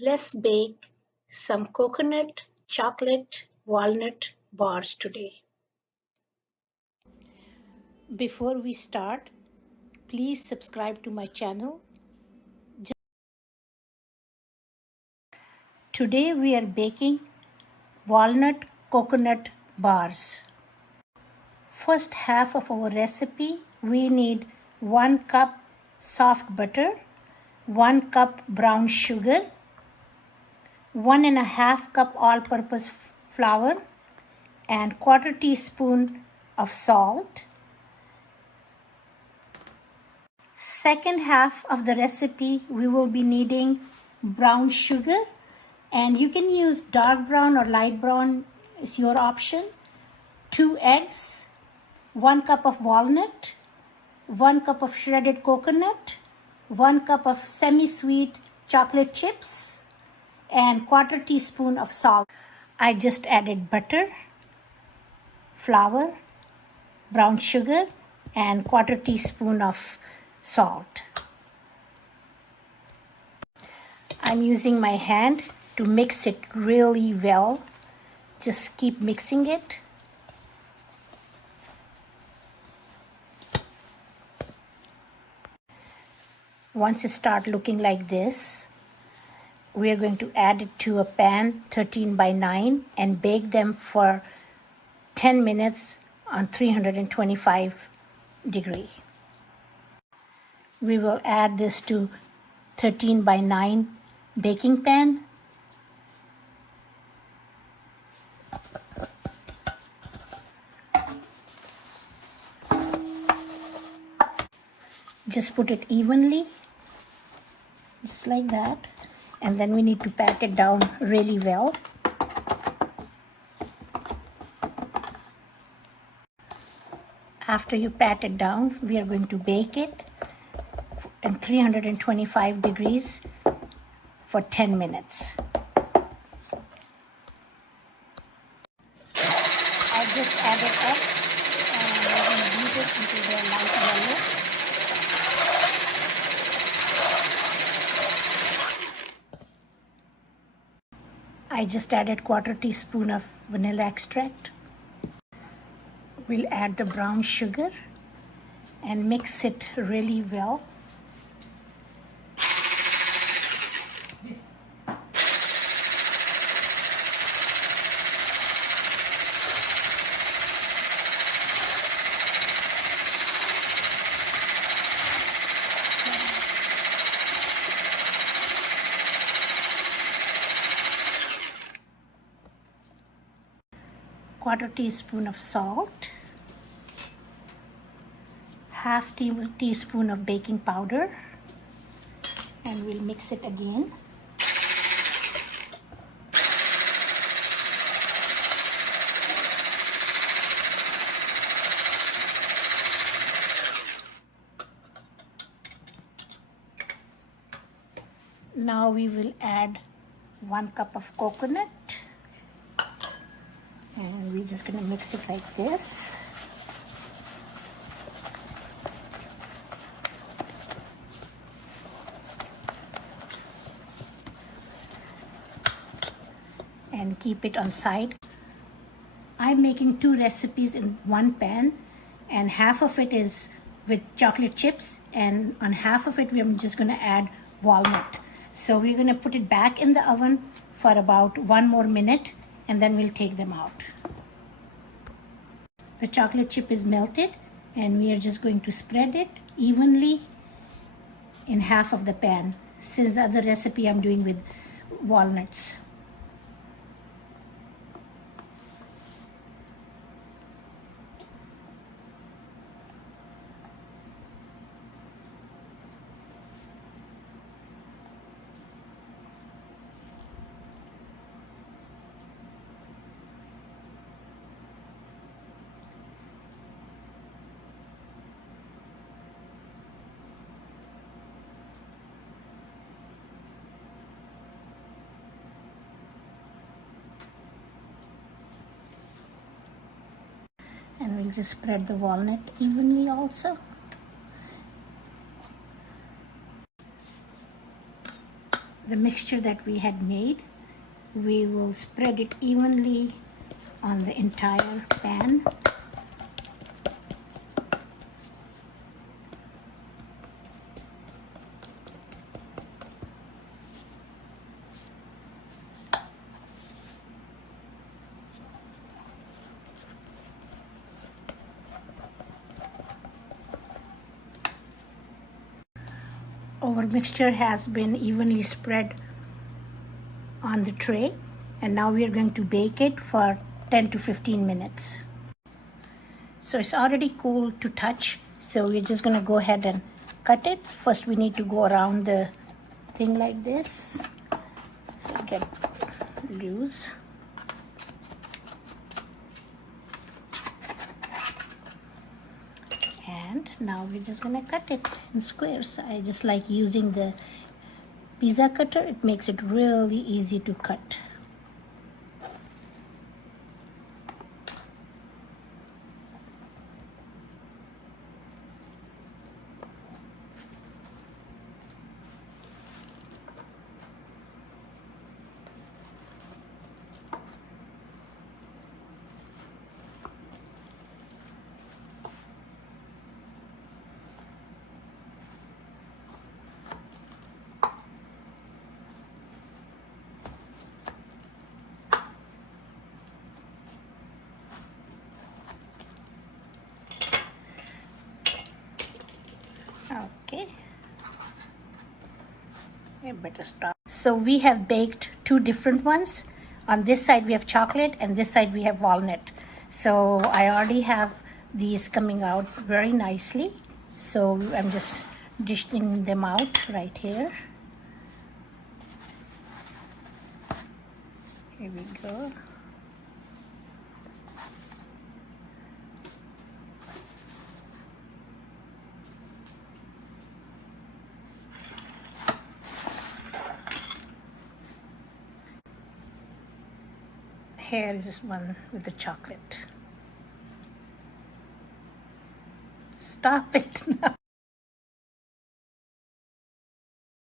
Let's bake some coconut chocolate walnut bars today. Before we start, please subscribe to my channel. Today we are baking walnut coconut bars. First half of our recipe, we need 1 cup soft butter, 1 cup brown sugar, 1.5 cup all-purpose flour, and quarter teaspoon of salt. Second half of the recipe, we will be needing brown sugar, and you can use dark brown or light brown, is your option. 2 eggs, 1 cup of walnut, 1 cup of shredded coconut, 1 cup of semi-sweet chocolate chips, and quarter teaspoon of salt. I just added butter, flour, brown sugar, and quarter teaspoon of salt. I'm using my hand to mix it really well. Just keep mixing it. Once it starts looking like this, we are going to add it to a pan 13 by 9 and bake them for 10 minutes on 325 degree. We will add this to 13 by 9 baking pan. Just put it evenly, just like that, and then we need to pat it down really well. After you pat it down, we are going to bake it at 325 degrees for 10 minutes. I just added eggs and we're going to beat it until they're light yellow. I just added quarter teaspoon of vanilla extract. We'll add the brown sugar and mix it really well. Quarter teaspoon of salt, half teaspoon of baking powder, and we'll mix it again. Now we will add 1 cup of coconut. And we're just going to mix it like this. And keep it on side. I'm making 2 recipes in one pan, and half of it is with chocolate chips, and on half of it we're just going to add walnut. So we're going to put it back in the oven for about 1 more minute, and then we'll take them out. The chocolate chip is melted, and we are just going to spread it evenly in half of the pan, since the other recipe I'm doing with walnuts. And we'll just spread the walnut evenly also. the mixture that we had made. We will spread it evenly on the entire pan. Our mixture has been evenly spread on the tray, and now we are going to bake it for 10 to 15 minutes. So it's already cool to touch, so we're just going to go ahead and cut it. First we need to go around the thing like this so it get loose. And now we're just going to cut it in squares. I just like using the pizza cutter. It makes it really easy to cut. Okay, I better stop. So we have baked two different ones. On this side we have chocolate, and this side we have walnut. So I already have these coming out very nicely. So I'm just dishing them out right here. Here we go. Here is one with the chocolate. Stop it now.